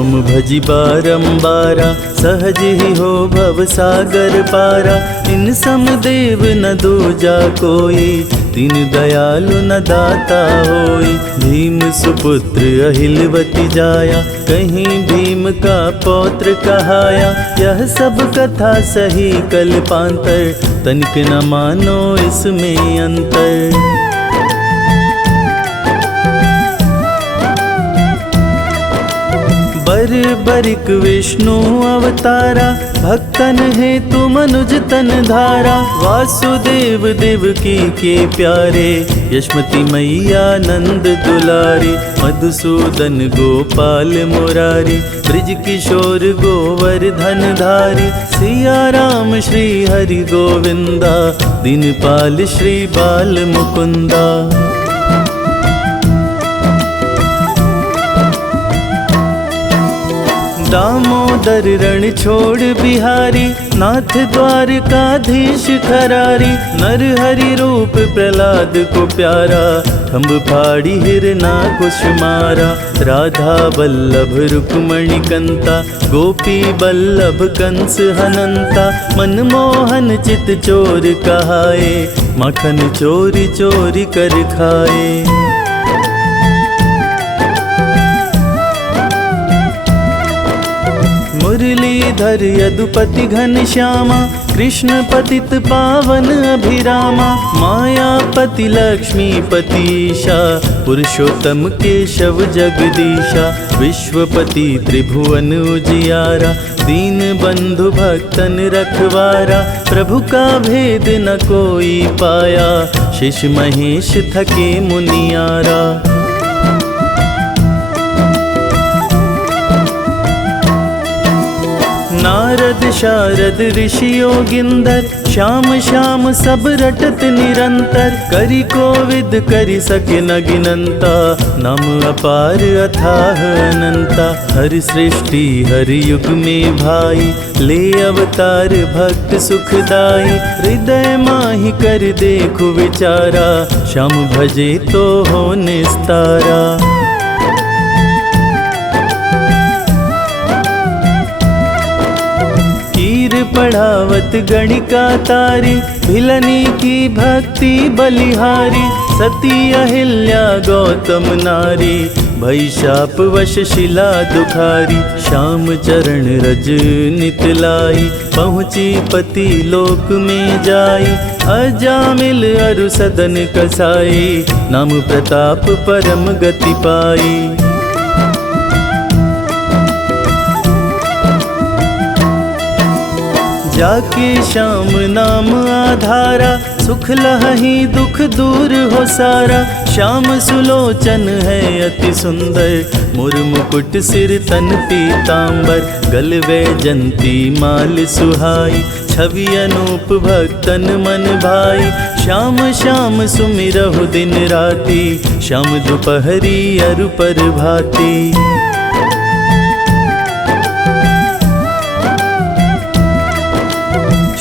श्याम भजी बारंबारा, सहज ही हो भव सागर पारा। इन सम देव न दूजा कोई, तीन दयालु न दाता होई। भीम सुपुत्र अहिलवती जाया, कहीं भीम का पौत्र कहाया। यह सब कथा सही कल्पांतर, तनिक न मानो इसमें अंतर। बर बरिक विष्णु अवतारा, भक्तन है तु मनुज तन धारा। वासुदेव देवकी के प्यारे, यशमती मैया नंद दुलारी। मधुसूदन गोपाल मुरारी, ब्रिज किशोर गोवर्धन धारी। सिया राम श्री हरि गोविंदा, दीनपाल श्री बाल मुकुंदा। दामोदर रण छोड़ बिहारी, नाथ द्वारकाधीश खरारी। नर हरि रूप प्रहलाद को प्यारा, खम्भ फाड़ी हिरनाकुश मारा। राधा वल्लभ रुक्मणी कंता, गोपी बल्लभ कंस हनंता। मनमोहन चित चोर कहाए, माखन चोरी चोरी कर खाए। मुरलीधर यदुपति घनश्यामा, कृष्ण पतित पावन अभिरामा। मायापति लक्ष्मीपतीशा, पुरुषोत्तम केशव जगदीशा। विश्वपति त्रिभुवन उजियारा, दीन बंधु भक्तन रखवारा। प्रभु का भेद न कोई पाया, शिष महेश थके मुनियारा। नारद शारद ऋषि योगिंदर, श्याम श्याम सब रटत निरंतर। करि कोविद करि सके न गिनंता, नाम अपार अथाह अनंता। हर सृष्टि हर युग में भाई, ले अवतार भक्त सुखदाई। हृदय माहि कर देखो विचारा, श्याम भजे तो हो निस्तारा। पढ़ावत गणिका तारी, भिलनी की भक्ति बलिहारी। सती अहिल्या गौतम नारी, भई शाप वश शिला दुखारी। श्याम चरण रज नित लाई, पहुँची पति लोक में जाई। अजामिल अरु सदन कसाई, नाम प्रताप परम गति पाई। जाके श्याम नाम आधारा, सुख लहही दुख दूर हो सारा। श्याम सुलोचन है अति सुंदर, मुर मुकुट सिर तन पीतांबर। गल वैजंती माल सुहाई, छवि अनूप भक्तन मन भाई। श्याम श्याम सुमिरहु दिन राती, श्याम दोपहरी अरु प्रभाती।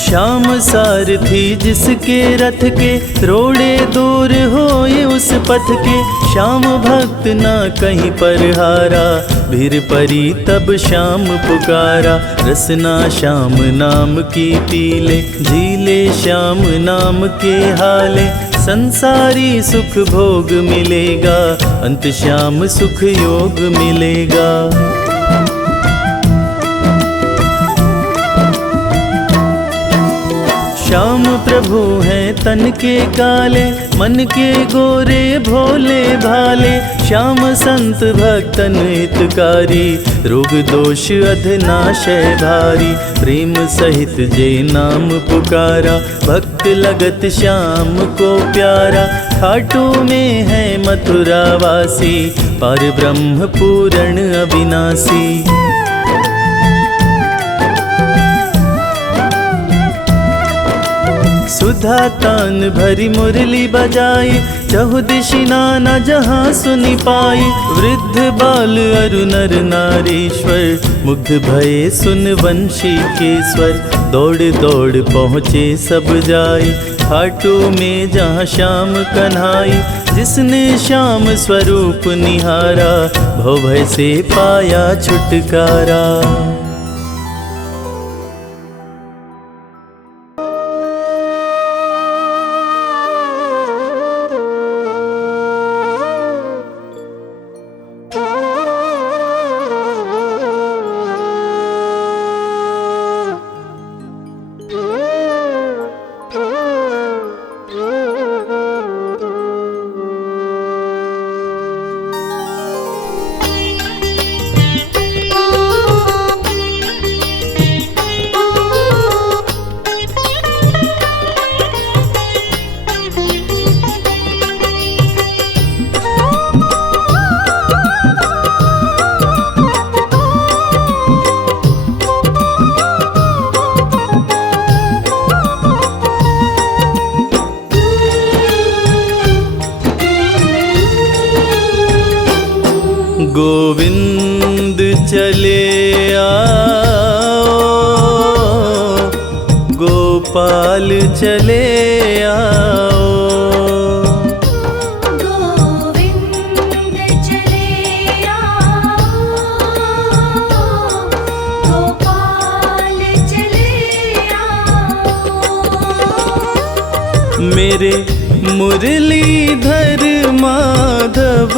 श्याम सारथी जिसके रथ के, रोड़े दूर होए उस पथ के। श्याम भक्त ना कहीं पर हारा, भीर परी तब श्याम पुकारा। रसना श्याम नाम की पीले, झीले श्याम नाम के हाले। संसारी सुख भोग मिलेगा, अंत श्याम सुख योग मिलेगा। श्याम प्रभु हैं तन के काले, मन के गोरे भोले भाले। श्याम संत भक्तन हितकारी, रोग दोष अधनाशय भारी। प्रेम सहित जे नाम पुकारा, भक्त लगत श्याम को प्यारा। खाटू में है मथुरा वासी, पार ब्रह्म पूर्ण अविनाशी। सुधा तान भरी मुरली बजाई, चहुदिशि नाना जहाँ सुनि पाई। वृद्ध बाल अरु नर नारीश्वर, मुग्ध भये सुन वंशी के स्वर। दौड़ दौड़ पहुँचे सब जाई, खाटू में जहाँ श्याम कन्हाई। जिसने श्याम स्वरूप निहारा, भव भय से पाया छुटकारा। गोविंद चले आओ, गोपाल चले आओ। गोविंद चले आओ, गोपाल चले आओ। मेरे मुरलीधर माधव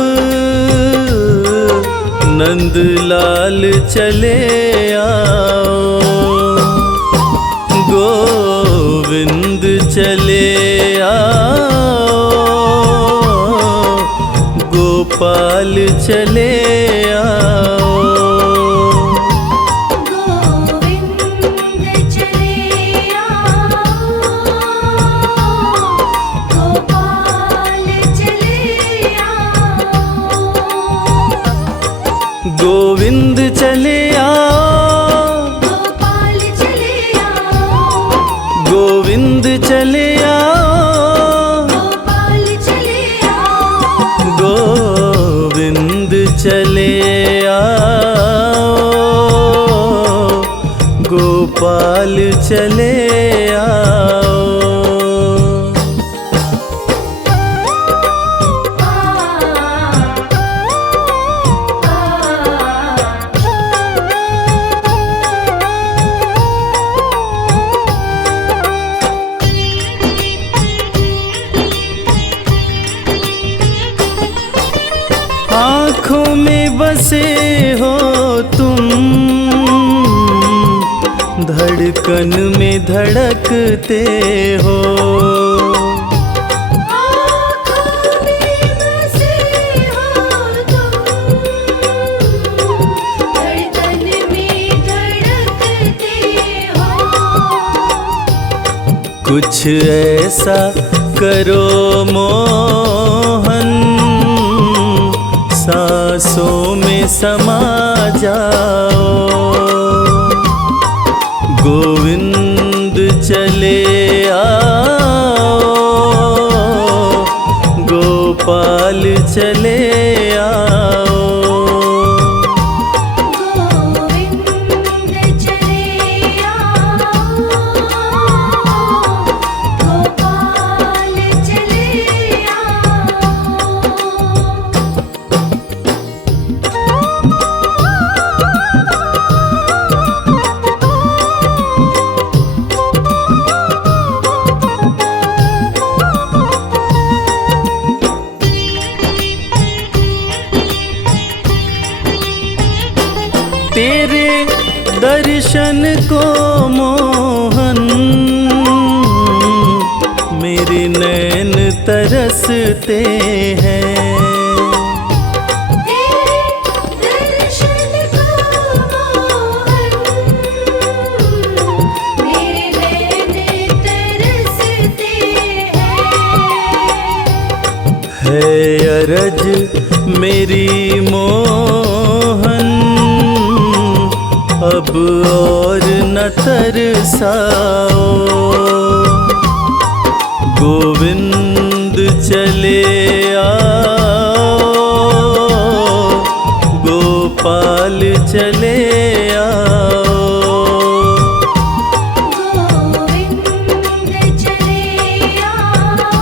नंदलाल चले आओ। गोविंद चले आओ, गोपाल चले आओ। गोविंद चले आओ, गोपाल चले आओ। गोविंद चले आओ, गोपाल चले आओ। गोविंद चले आओ, गोपाल चले आओ। गोविंद चले आओ, गोपाल चले आओ। आँखों में बसे हो तुम, धड़कन में धड़कते हो। आँखों में बसे हो तुम, धड़कन में धड़कते हो। कुछ ऐसा करो मोहन, सांसों में समा जाओ। गोविंद चले आओ, गोपाल चले आओ। गोविंद चले आओ, गोपाल चले आओ। तेरे दर्शन को मोहन, मेरे नैन तरसते हैं। तेरे दर्शन को मोहन, मेरे नैन तरसते हैं। है अरज मेरी मोहन, अब और न तरसाओ। गोविंद चले आओ, गोपाल चले आओ। गोविंद चले आओ,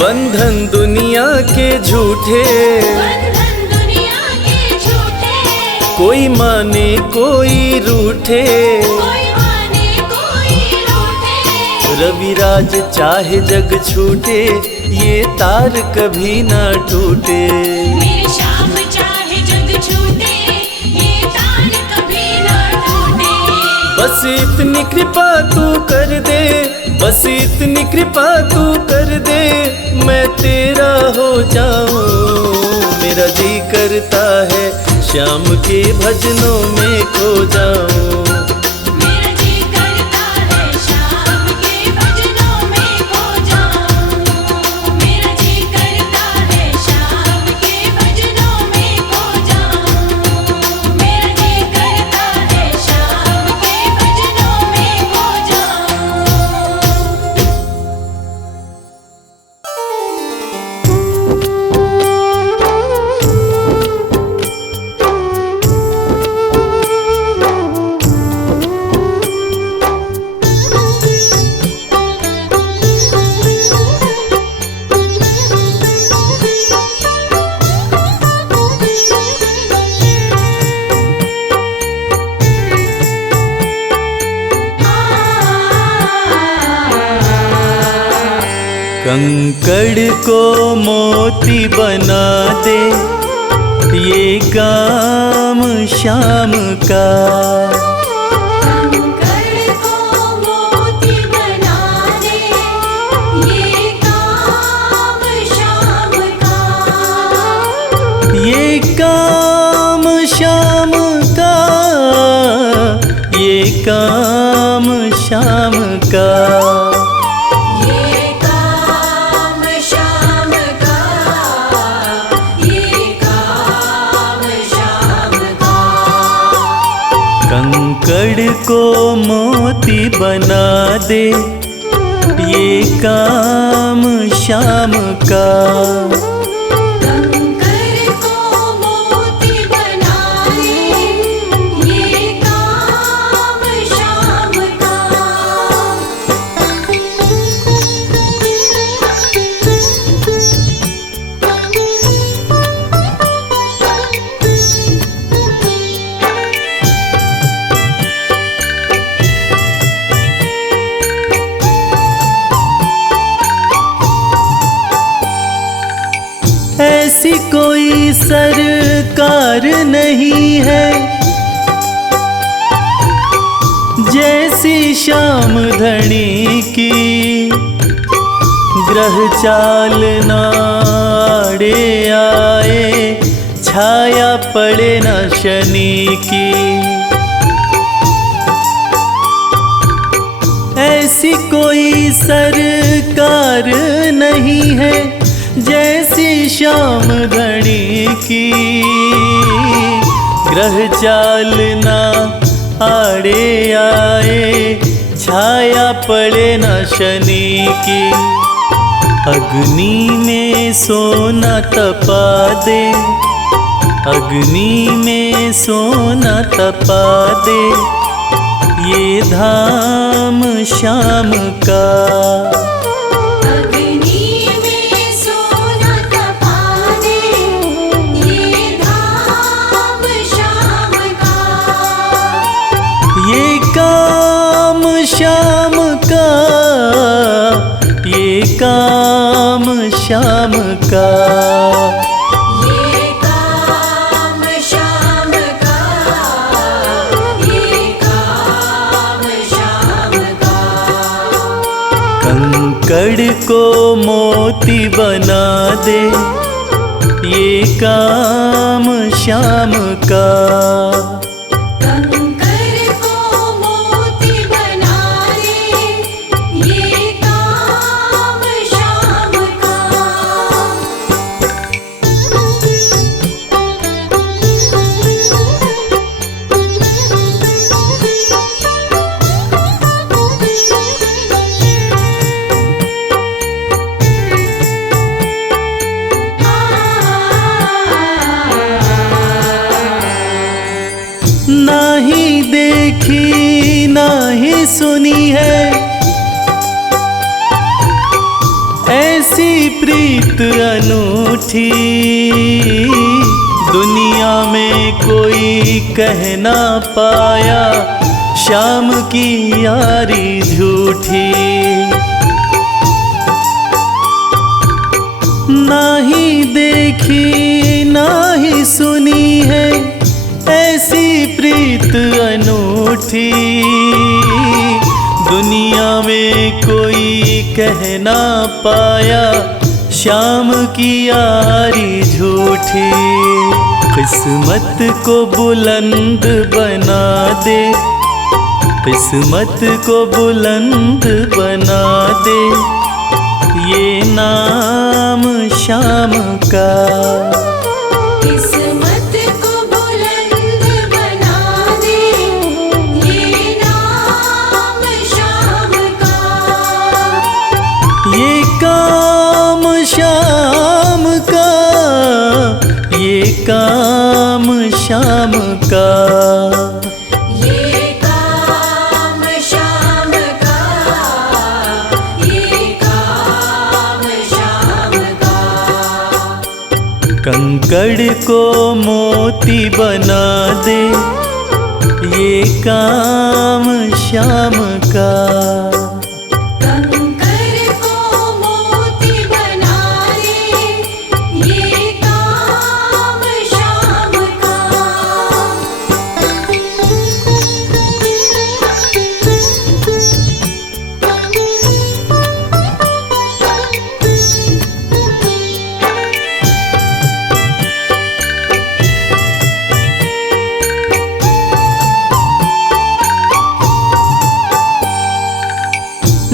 बंधन दुनिया के झूठे, बंधन दुनिया के झूठे, कोई माने कोई रूठे। कोई माने कोई रूठे। रविराज चाहे जग छूटे, ये तार कभी ना टूटे। मेरे श्याम चाहे जग छूटे, ये तार कभी ना टूटे। बस इतनी कृपा तू कर दे, बस इतनी कृपा तू कर दे, मैं तेरा हो जाऊं। मेरा जी करता है श्याम के भजनों में खो जाऊं। मेरा जी करता है श्याम के भजनों में खो जाऊं। मेरा जी करता है श्याम के भजनों में खो जाऊं। मेरा जी करता है श्याम के भजनों में खो जाऊं। कंकड़ को मोती बना दे, ये काम श्याम का। कंकड़ को मोती बना दे, ये काम श्याम का। ये काम श्याम का, ये काम श्याम का। ये काम श्याम का, ये काम श्याम का। कंकड़ को मोती बना दे, ये काम श्याम का। कंकड़ को मोती बना दे, ये काम श्याम का। ऐसी कोई सरकार नहीं है, जैसी श्याम धनी की। ग्रह चाल नाड़े आए, छाया पड़े न शनि की। ऐसी कोई सरकार नहीं है, जैसी श्याम धनी की। ग्रह चाल ना आड़े आए, छाया पड़े न शनि की। अग्नि में सोना तपा दे, अग्नि में सोना तपा दे, ये धाम श्याम का। अग्नि में सोना तपा दे, ये धाम श्याम का। ये काम श्याम का, ये काम श्याम का। ये काम श्याम का, ये काम श्याम का। कंकड़ को मोती बना दे, ये काम श्याम का। कंकड़ को मोती बना दे, ये काम श्याम का। नाही देखी सुनी है ऐसी प्रीत अनूठी दुनिया में कोई कह ना पाया, श्याम की यारी झूठी। ना ही देखी ना ही सुनी है ऐसी प्रीत अनूठी, दुनिया में कोई कह ना पाया, श्याम की यारी झूठी। किस्मत को बुलंद बना दे, किस्मत को बुलंद बना दे, ये नाम श्याम का। किस्मत को बुलंद बना दे, ये नाम श्याम का। ये काम श्याम का, ये काम श्याम का। ये काम श्याम का, ये काम श्याम का। कंकड़ को मोती बना दे, ये काम श्याम का। कंकर को मोती बना दे, ये काम श्याम का।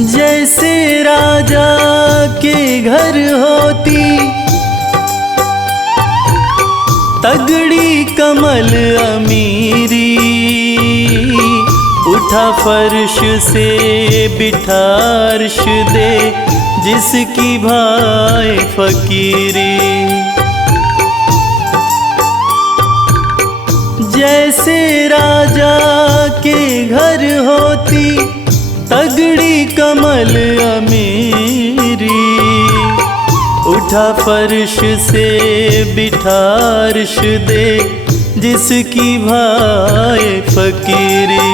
जैसे राजा के घर होती तगड़ी कमल अमीरी, उठा फर्श से बिठा अर्श दे, जिसकी भाई फकीरी। जैसे राजा के घर होती तगड़ी कमल अमीरी, उठा फर्श से बिठा अर्श दे, जिसकी भाई फकीरी।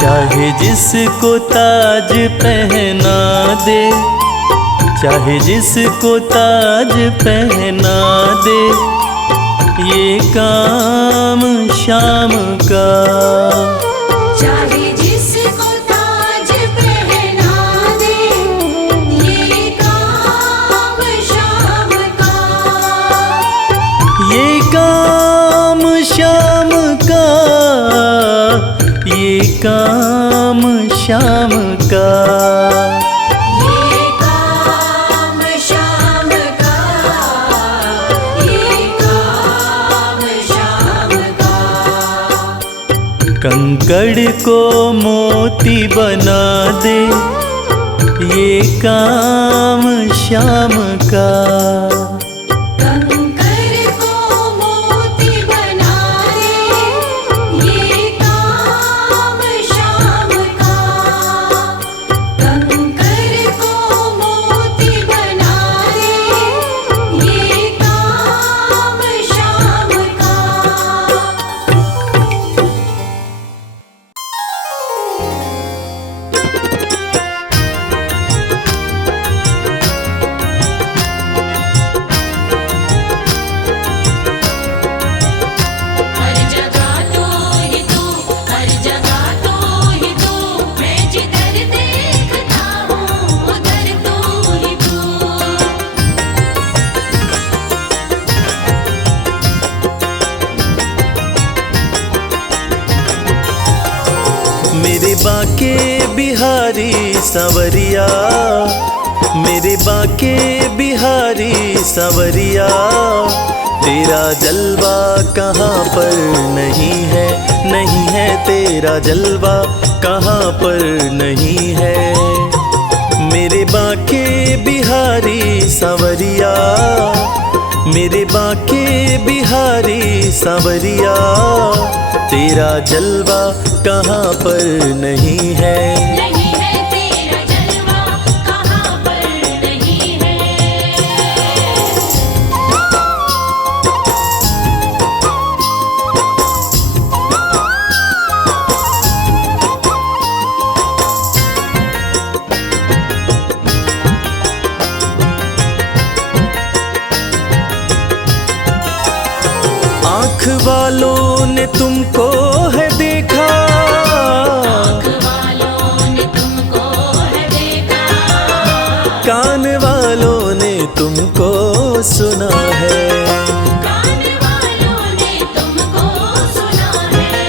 चाहे जिसको ताज पहना दे, चाहे जिसको ताज पहना दे, ये काम श्याम का। चाहे जिसको ताज पहना दे, ये काम श्याम का। ये काम श्याम का, ये काम श्याम का। ये काम श्याम का, ये काम श्याम का। कंकड़ को मोती बना दे, ये काम श्याम का। कंकर को मोती बना दे, ये काम श्याम का। कंकर को मोती बना दे, ये काम श्याम का। हर जगह तू ही तू, हर जगह तू ही तू, मैं जिधर देखता हूँ उधर तू ही तू। मेरे बाके बिहारी सांवरिया, मेरे बाके बिहारी सांवरिया, तेरा जलवा कहाँ पर नहीं है, नहीं है तेरा जलवा कहाँ पर नहीं है। मेरे बाके बिहारी सांवरिया, मेरे बाके बिहारी सांवरिया, तेरा जलवा कहाँ पर नहीं है। नहीं है तेरा जलवा कहाँ पर नहीं है। वालों ने तुमको है देखा, आँख वालों ने तुमको है देखा, कान वालों ने तुमको सुना है, कान वालों ने तुमको सुना है।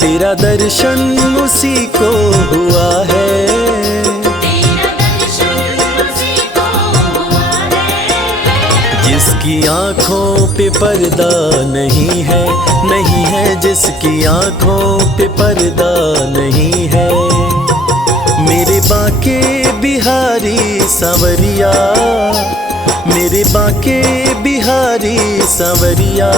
तेरा दर्शन उसी को हुआ है, तेरा दर्शन उसी को हुआ है। जिसकी आँखों पे पर्दा नहीं है, नहीं है जिसकी आँखों पे पर्दा नहीं है। मेरे बाके बिहारी सांवरिया, मेरे बाके बिहारी सांवरिया,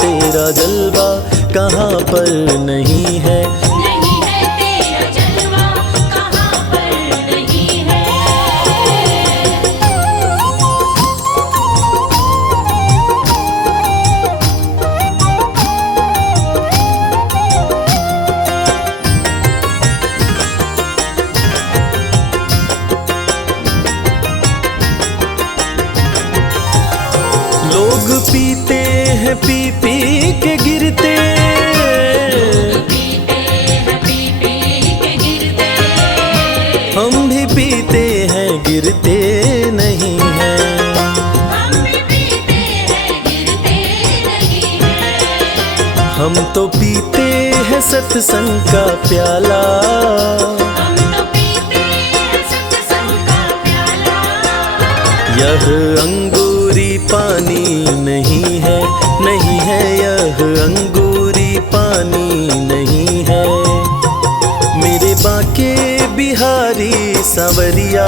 तेरा जलवा कहाँ पर नहीं है, नहीं है तेरा जलवा कहाँ पर नहीं है। लोग पीते हैं पी पी के गिरते, पीते हैं पी पी के गिरते, हम भी पीते हैं गिरते नहीं हैं। हम भी पीते हैं गिरते नहीं हैं। हम तो पीते हैं सत्संग का प्याला, हम तो पीते हैं सत्संग का प्याला। यह अंगूरी पानी नहीं है, नहीं है यह अंगूरी पानी नहीं है। मेरे बाके बिहारी सांवरिया,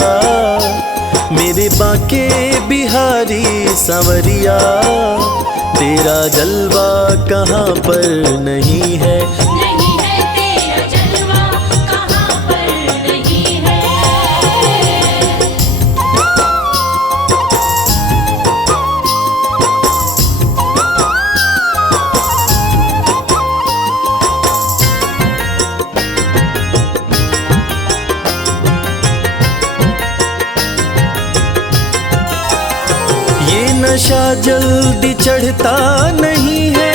मेरे बाके बिहारी सांवरिया, तेरा जलवा कहाँ पर नहीं है, नहीं है तेरा जलवा कहाँ पर नहीं है। ये नशा जल्दी चढ़ता नहीं है,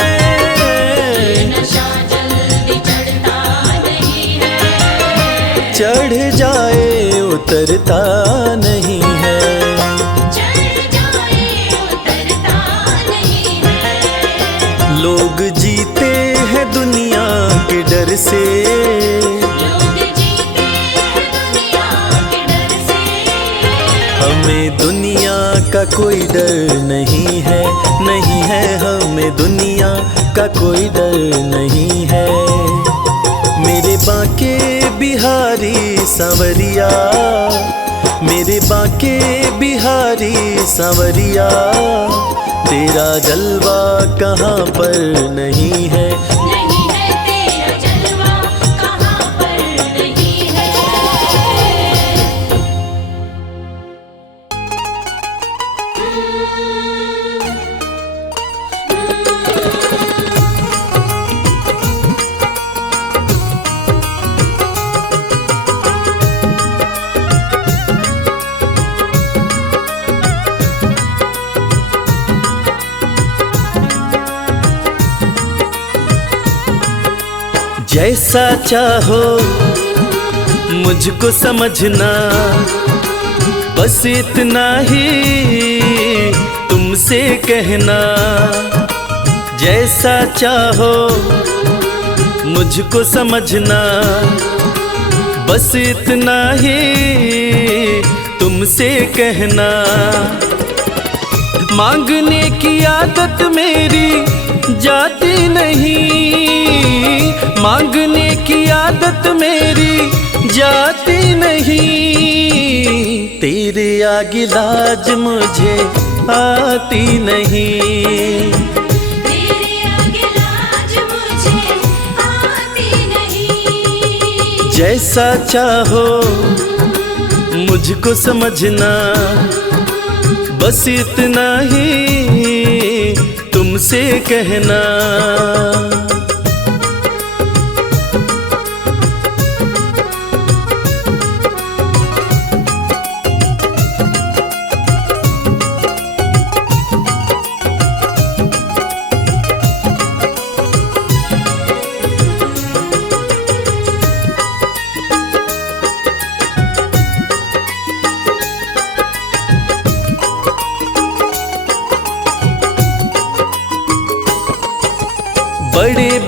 नशा जल्दी चढ़ता नहीं है। चढ़ जाए उतरता नहीं है। चढ़ जाए उतरता नहीं है। लोग जीते हैं दुनिया के डर से, लोग जीते हैं दुनिया के डर से। हमें दुनिया का कोई डर नहीं है, नहीं है हमें दुनिया का कोई डर नहीं है। मेरे बाके बिहारी सांवरिया, मेरे बाके बिहारी सांवरिया, तेरा जलवा कहाँ पर नहीं है, नहीं है तेरा जलवा कहाँ पर नहीं है। जैसा चाहो मुझको समझना, बस इतना ही तुमसे कहना। जैसा चाहो मुझको समझना, बस इतना ही तुमसे कहना। मांगने की आदत मेरी जाती नहीं, मांगने की आदत मेरी जाती नहीं। तेरे आगे लाज मुझे आती नहीं, तेरे आगे लाज मुझे आती नहीं। जैसा चाहो मुझको समझना, बस इतना ही तुमसे कहना।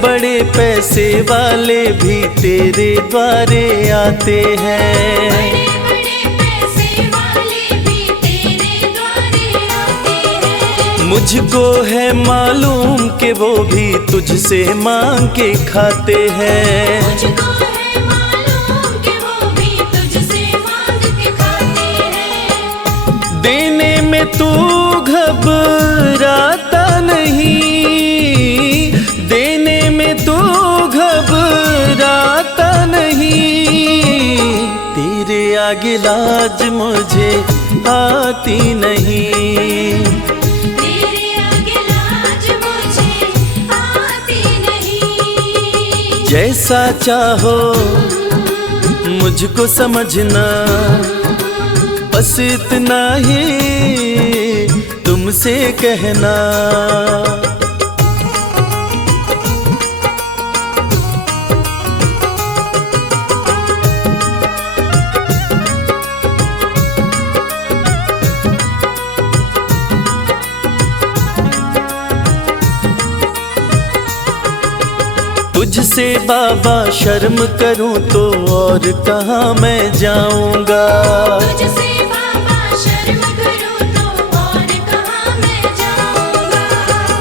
बड़े पैसे वाले भी तेरे द्वारे आते हैं। बड़े बड़े पैसे वाले भी तेरे द्वारे आते हैं। मुझको है मालूम कि वो भी तुझसे मांग के खाते हैं। मुझको है मालूम कि वो भी तुझसे मांग के खाते हैं। देने में तू घबराता नहीं, देने में तू घबराता नहीं। तेरे आगे लाज मुझे आती नहीं। तेरे आगे लाज मुझे आती नहीं। जैसा चाहो मुझको समझना, बस इतना ही तुमसे कहना। तुझसे बाबा शर्म करूं तो और कहाँ मैं जाऊंगा। तुझसे बाबा शर्म करूं तो और कहाँ मैं जाऊंगा।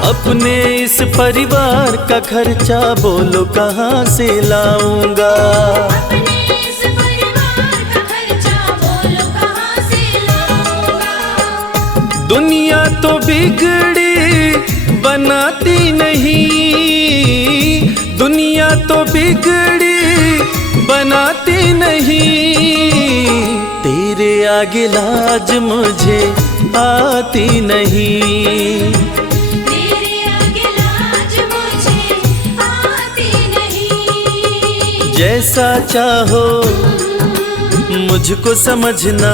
अपने इस परिवार का खर्चा बोलो कहाँ से लाऊंगा। अपने इस परिवार का खर्चा बोलो कहाँ से लाऊंगा। दुनिया तो बिगड़ी बनाती नहीं, दुनिया तो बिगड़ी बनाती नहीं। तेरे आगे लाज मुझे आती नहीं। तेरे आगे लाज मुझे आती नहीं। जैसा चाहो मुझको समझना,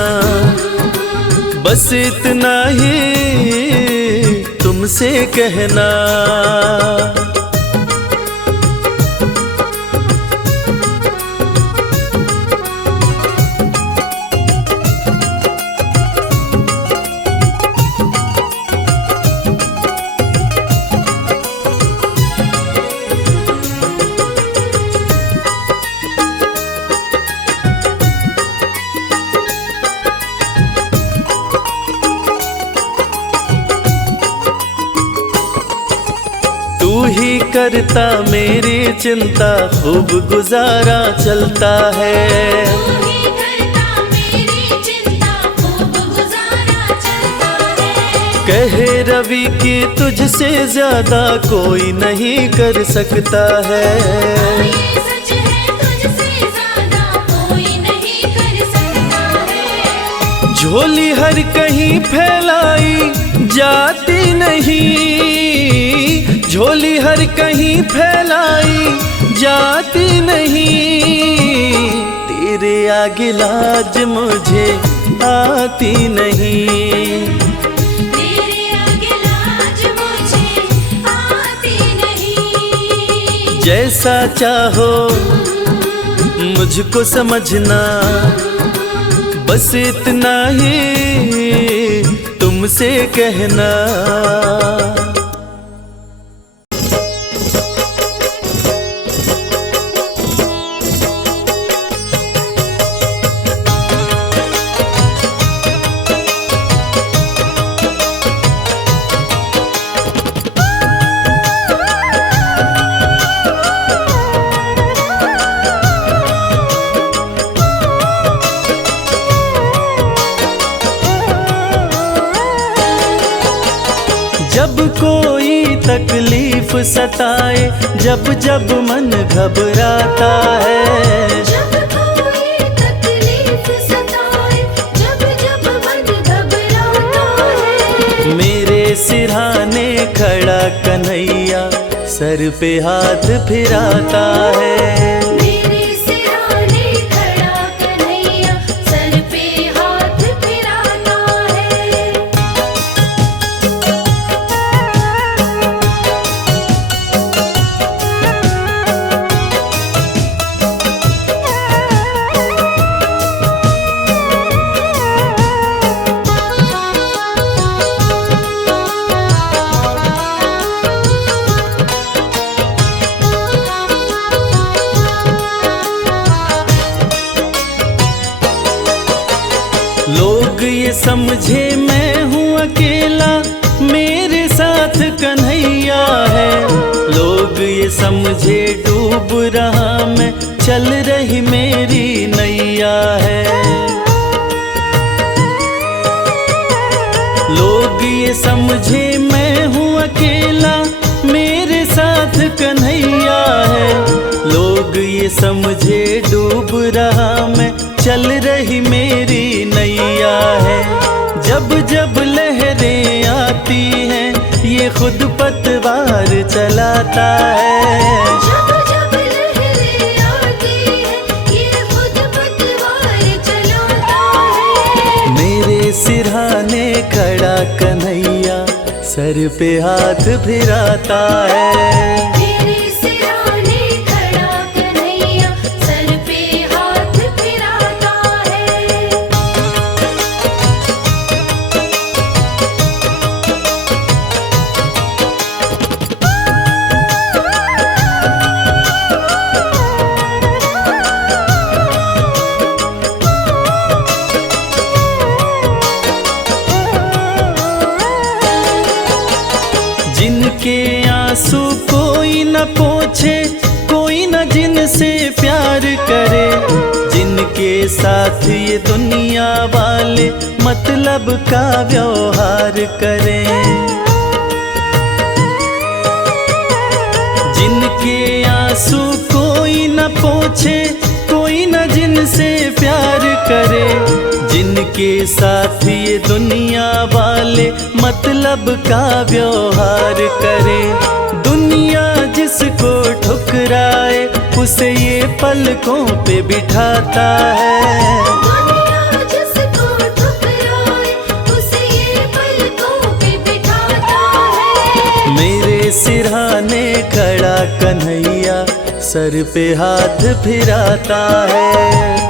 बस इतना ही तुमसे कहना। तू ही करता मेरी चिंता, खूब गुजारा चलता है। तू ही करता मेरी चिंता, खूब गुजारा चलता है। कहे रवि कि तुझसे ज्यादा कोई नहीं कर सकता है। ये सच है, तुझसे ज्यादा कोई नहीं कर सकता है। झोली हर कहीं फैलाई जाती नहीं, झोली हर कहीं फैलाई जाती नहीं। तेरे आगे लाज मुझे आती नहीं। तेरे आगे लाज मुझे आती नहीं। जैसा चाहो मुझको समझना, बस इतना ही तुमसे कहना। जब कोई तकलीफ सताए, जब जब मन घबराता है। जब कोई तकलीफ सताए, जब जब मन घबराता है। मेरे सिरहाने खड़ा कन्हैया सर पे हाथ फिराता है। मेरे सिरहाने खड़ा कन्हैया सर पे हाथ फिराता है। समझे मैं हूँ अकेला, मेरे साथ कन्हैया है। लोग ये समझे डूब रहा मैं, चल रही मेरी नैया है। लोग ये समझे मैं हूँ अकेला, मेरे साथ कन्हैया है। लोग ये समझे डूब रहा मैं, चल रही मेरी नैया है। जब जब लहरें आती हैं, ये खुद पतवार चलाता है। जब जब लहरें आती हैं, ये खुद पतवार चलाता है। मेरे सिरहाने खड़ा कन्हैया, सर पे हाथ फिराता है। मेरे सिरहाने खड़ा कन्हैया, सर पे हाथ फिराता है। जिनके आंसू कोई न पोछे, कोई न जिनसे प्यार करे, जिनके साथ ये दुनिया वाले मतलब का व्यवहार करें। जिनके आंसू कोई न पोछे, कोई न जिनसे प्यार करे, जिनके साथ ये दुनिया वाले मतलब का व्यवहार करे। दुनिया जिसको ठुकराए, उसे ये पलकों पे बिठाता है। दुनिया जिसको ठुकराए, उसे ये पलकों पे बिठाता है। मेरे सिरहाने खड़ा कन्हैया, सर पे हाथ फिराता है।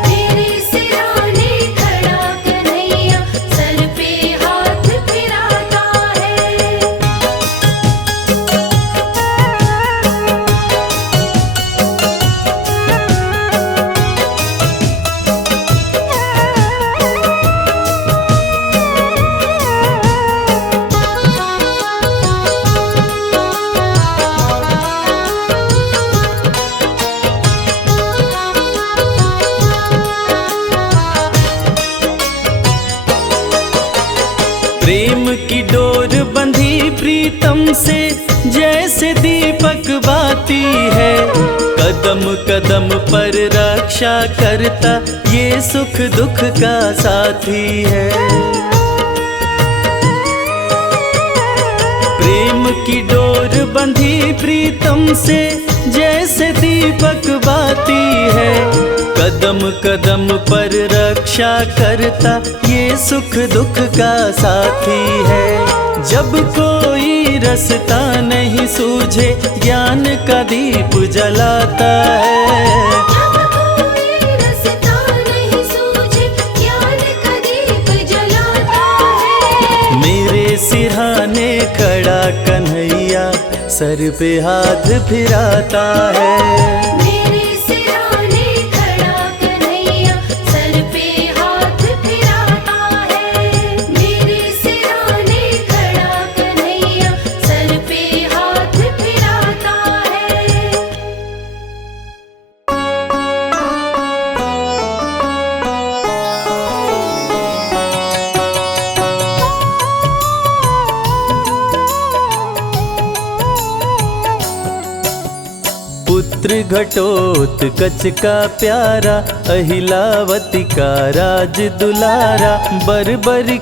मेरे सिरहाने खड़ा कन्हैया, सर पे हाथ फिराता है। प्रेम की डोर बंधी प्रीतम से, जैसे दीपक बाती है। कदम कदम पर रक्षा करता, ये सुख दुख का साथी है। प्रेम की डोर बंधी प्रीतम से, जैसे दीपक बाती है। कदम कदम पर रक्षा करता, ये सुख दुख का साथी है। जब कोई रास्ता नहीं सूझे, ज्ञान का दीप जलाता है। जब कोई रास्ता नहीं सूझे, ज्ञान का दीप जलाता है। मेरे सिरहाने खड़ा कन्हैया, सर पे हाथ फिराता है। मेरे सिरहाने खड़ा कन्हैया, सर पे हाथ फिराता है। मेरे सिरहाने खड़ा कन्हैया, सर पे हाथ फिराता है। पुत्र घटोत्कच का प्यारा, अहिलावती का राज दुलारा। बर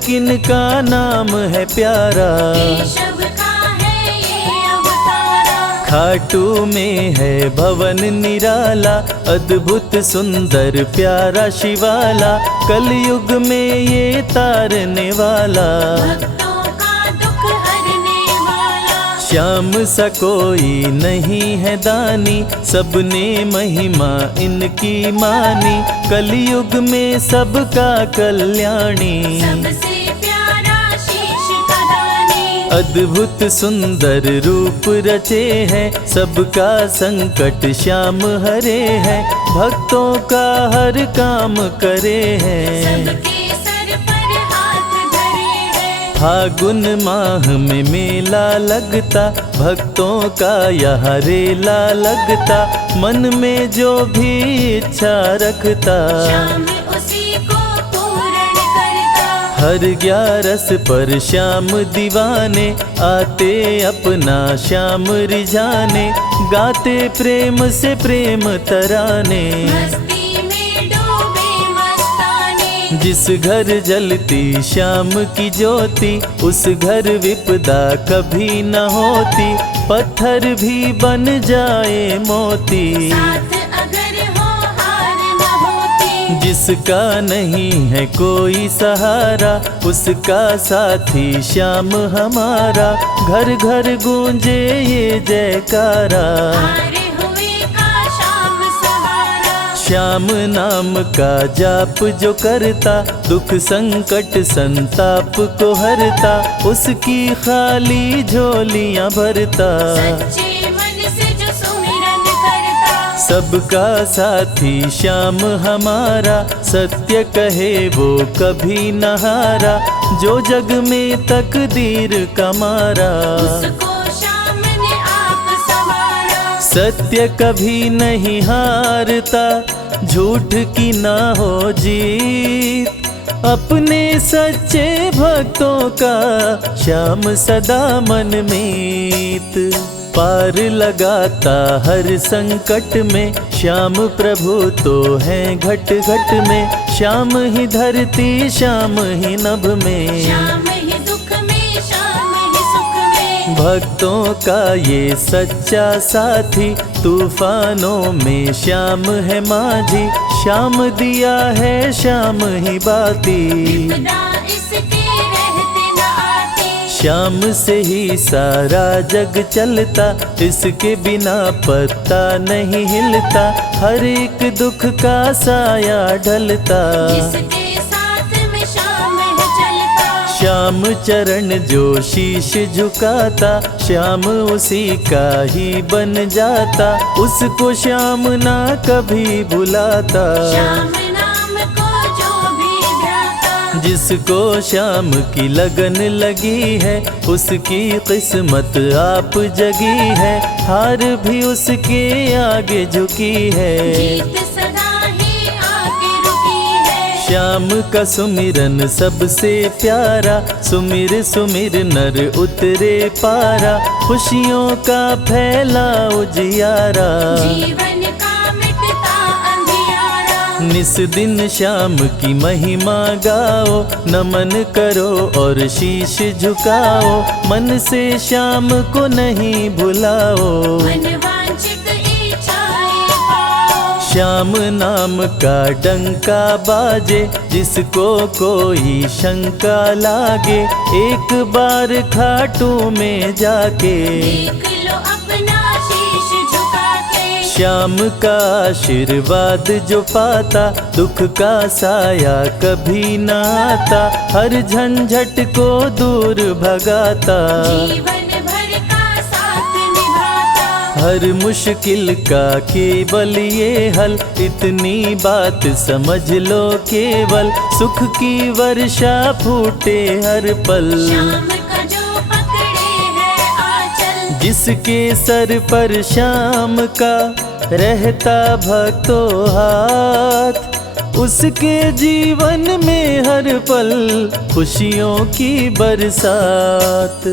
किन का नाम है प्यारा, केशव का है ये अवतारा। खाटू में है भवन निराला, अद्भुत सुंदर प्यारा शिवाला। कलयुग में ये तारने वाला, भक्तों का दुख हरने वाला। श्याम सा कोई नहीं है दानी, सबने महिमा इनकी मानी। कलयुग में सबका कल्याणी, सबसे प्यारा शीश का दानी। अद्भुत सुंदर रूप रचे हैं, सबका संकट श्याम हरे हैं। भक्तों का हर काम करे हैं, सबके सर पर हाथ फागुन माह में मेला लगता, भक्तों का यहाँ रेला लगता, मन में जो भी इच्छा रखता, श्याम उसी को पूर्ण करता। हर 11 पर श्याम दीवाने आते अपना श्याम रिझाने, गाते प्रेम से प्रेम तराने। मस्ती में डूबे मस्ताने, जिस घर जलती श्याम की ज्योति, उस घर विपदा कभी न होती, पत्थर भी बन जाए मोती। साथ अगर हो हार न होती, जिसका नहीं है कोई सहारा, उसका साथी श्याम हमारा, घर घर गूंजे ये जयकारा। हारे हुए का श्याम सहारा। श्याम नाम का जाप जो करता, दुख संकट संताप को हरता, उसकी खाली झोलियां भरता। सच्चे मन से जो सुमिरन करता, सबका साथी श्याम हमारा, सत्य कहे वो कभी न हारा, जो जग में तकदीर का मारा। उसको श्याम ने आप संवारा। सत्य कभी नहीं हारता, झूठ की ना हो जीत, अपने सच्चे भक्तों का श्याम सदा मन मीत। पार लगाता हर संकट में, श्याम प्रभु तो हैं घट घट में, श्याम ही धरती श्याम ही नभ में, श्याम ही दुख में श्याम ही सुख में। भक्तों का ये सच्चा साथी, तूफानों में श्याम है माझी, श्याम दिया है श्याम ही बाती। विपदा इसके रहते न आती, श्याम से ही सारा जग चलता, इसके बिना पत्ता नहीं हिलता, हर एक दुख का साया ढलता। जिसके साथ में श्याम है चलता, श्याम चरण जो शीश झुकाता, श्याम उसी का ही बन जाता, उसको श्याम ना कभी भुलाता। श्याम नाम को जो भी ध्याता, जिसको श्याम की लगन लगी है, उसकी किस्मत आप जगी है, हार भी उसके आगे झुकी है। जीत सदा ही आके रुकी है। श्याम का सुमिरन सबसे प्यारा, सुमिर सुमिर नर उतरे पारा, खुशियों का फैला उजियारा। जीवन का मिटता अंधियारा, निस दिन श्याम की महिमा गाओ, नमन करो और शीश झुकाओ, मन से श्याम को नहीं भुलाओ। मन वांछित इच्छाएं पाओ, श्याम नाम का डंका बाजे, जिसको कोई शंका लागे, एक बार खाटू में जाके, देख लो अपना शीश झुका के। श्याम का आशीर्वाद जो पाता, दुख का साया कभी न आता, हर झंझट को दूर भगाता, जीवन भर का साथ निभाता। हर मुश्किल का केवल ये हल, इतनी बात समझ लो केवल, सुख की वर्षा फूटे हर पल। श्याम का जो पकड़े है आंचल, जिसके सर पर श्याम का रहता भक्तों हाथ, उसके जीवन में हर पल खुशियों की बरसात।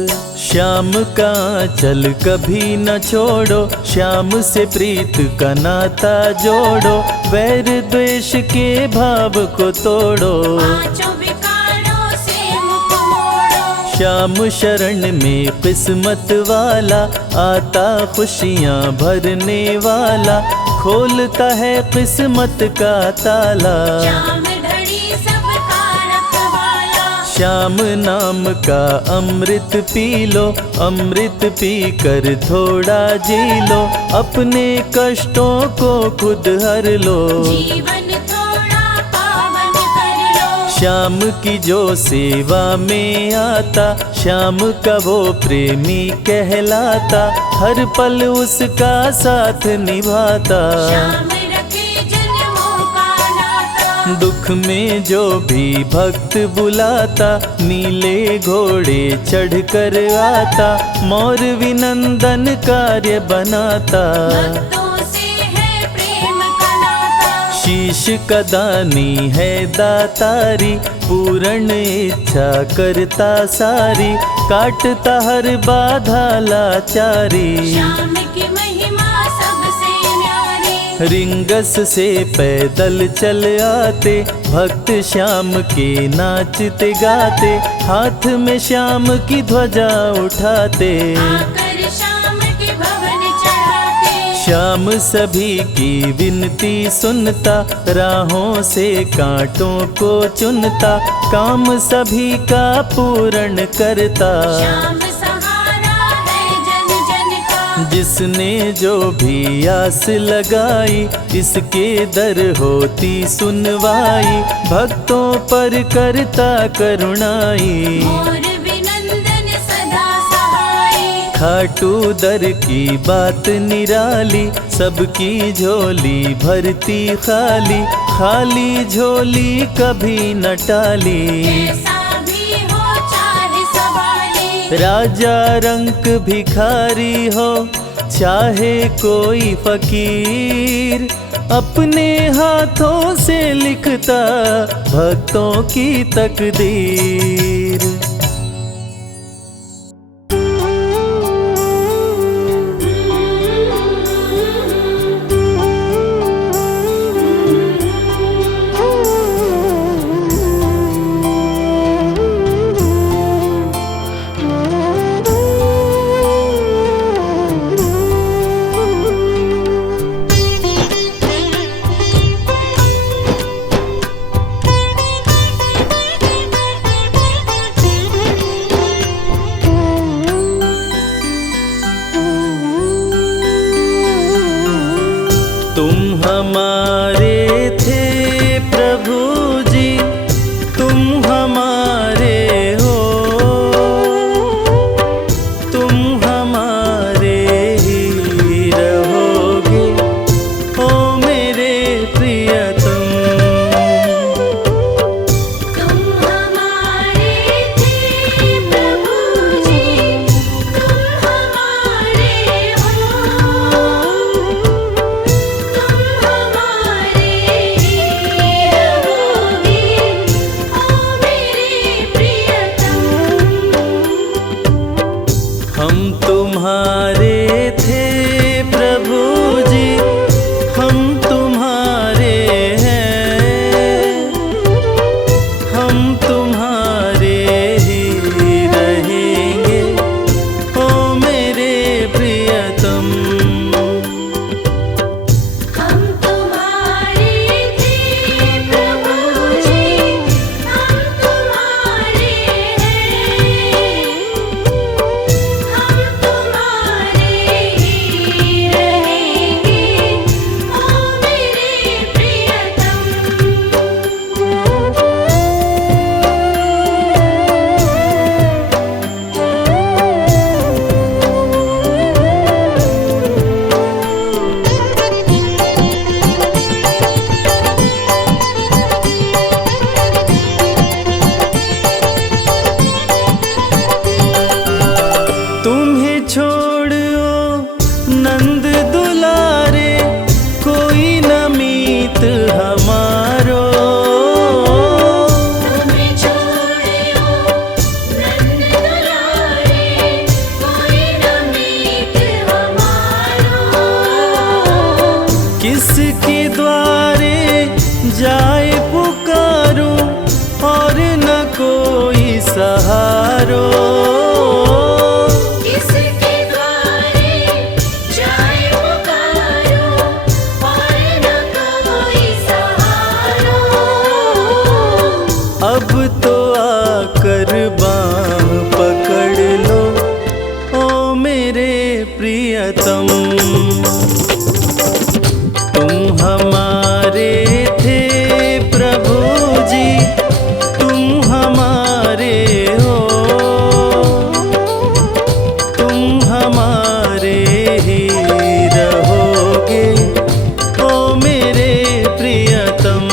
श्याम का चल कभी न छोड़ो, श्याम से प्रीत का नाता जोड़ो, वैर द्वेष के भाव को तोड़ो। पांचों विकारों से मुख मोड़ो, श्याम शरण में किस्मत वाला, आता खुशियाँ भरने वाला, खोलता है किस्मत का ताला। श्याम धड़ी सबका रखवाला, श्याम नाम का अमृत पी लो, अमृत पी कर थोड़ा जी लो, अपने कष्टों को खुद हर लो। जीवन थोड़ा पावन कर लो, श्याम की जो सेवा में आता, श्याम का वो प्रेमी कहलाता, हर पल उसका साथ निभाता। श्याम रखे जन्मों का नाता, दुख में जो भी भक्त बुलाता, नीले घोड़े चढ़ कर आता, मोर विनंदन कार्य बनाता। भक्तों से है प्रेम का नाता, शीश का दानी है दातारी, पूर्ण इच्छा करता सारी, काटता हर बाधा लाचारी। श्याम की महिमा सबसे न्यारी, रिंगस से पैदल चल आते, भक्त श्याम के नाचते गाते, हाथ में श्याम की ध्वजा उठाते। आकर श्याम के भवन चढ़ाते, श्याम सभी की विनती सुनता, राहों से कांटों को चुनता, काम सभी का पूर्ण करता। श्याम सहारा है जन जन का, जिसने जो भी आस लगाई, इसके दर होती सुनवाई, भक्तों पर करता करुणाई। मोर विनंदन सदा सहाय, खाटू दर की बात निराली, सबकी झोली भरती खाली, खाली झोली कभी न टाली। कैसा भी हो चाहे सवाली, राजा रंक भिखारी हो चाहे कोई फकीर, अपने हाथों से लिखता भक्तों की तकदीर। तुम हमारे थे प्रभु जी, तुम हमारे हो, तुम हमारे ही रहोगे, ओ मेरे प्रियतम। तुम हमारे थे प्रभु जी, तुम हमारे हो, तुम हमारे ही रहोगे, ओ मेरे प्रियतम। हम तुम्हारे थे प्रभु जी, हम तुम्हारे हैं, हम तुम्हारे ही रहेंगे, ओ मेरे प्रियतम। हम तुम्हारे थे प्रभु जी, हम तुम्हारे हैं, हम तुम्हारे ही रहेंगे, ओ मेरे प्रियतम। तुम्हें छोड़ो नंद दुलारे, कोई न मीत हमारो। तुम्हें छोड़ो नंद दुलारे, कोई न मीत हमारो। किसके द्वारे जाए पुकारूं, और न कोई सहारो। किसके द्वारे जाए पुकारो, और न कोई सहारो। अब तो आकर बाँह पकड़ लो, ओ मेरे प्रियतम। तुम हमारे थे प्रभु जी, तुम हमारे हो, तुम हमारे ही रहोगे, ओ मेरे प्रियतम।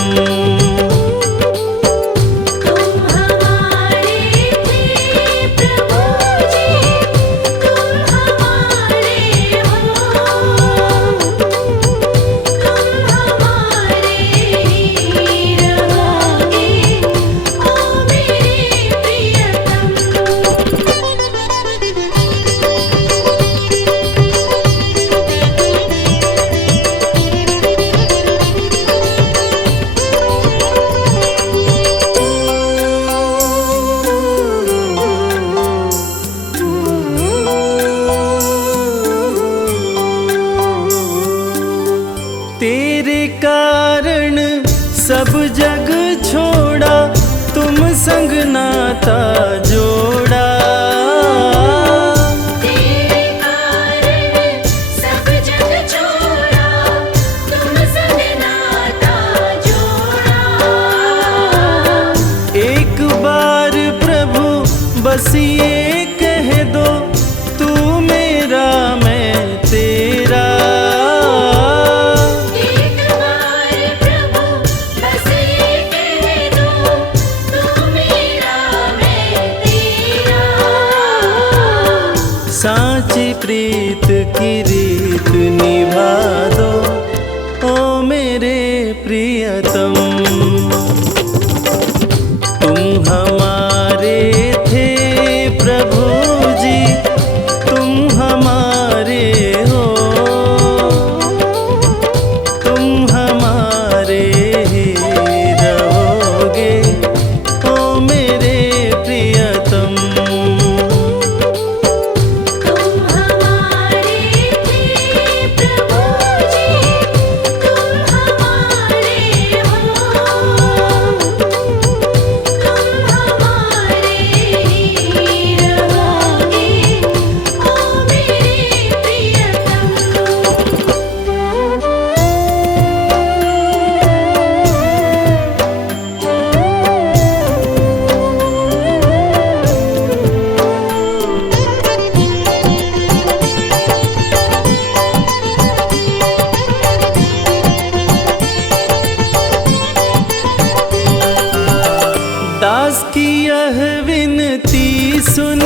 सब जग छोड़ा तुम संग नाता जोड़ा। तेरे कारण सब जग छोड़ा, तुम संग नाता जोड़ा। एक बार प्रभु बस ये कह दो, तू मेरा मैं तेरा। एक बार प्रभु बस ये कह दो, तू मेरा मैं तेरा। साची प्रीत की रीत निभा दो, ओ मेरे प्रियतम। तुम हमारे थे प्रभु जी, तुम हमारे हो, तुम हमारे ही रहोगे, ओ मेरे प्रियतम। तुम हमारे थे प्रभु जी, तुम हमारे हो, तुम हमारे ही रहोगे, ओ मेरे प्रियतम। दास की यह विनती सुन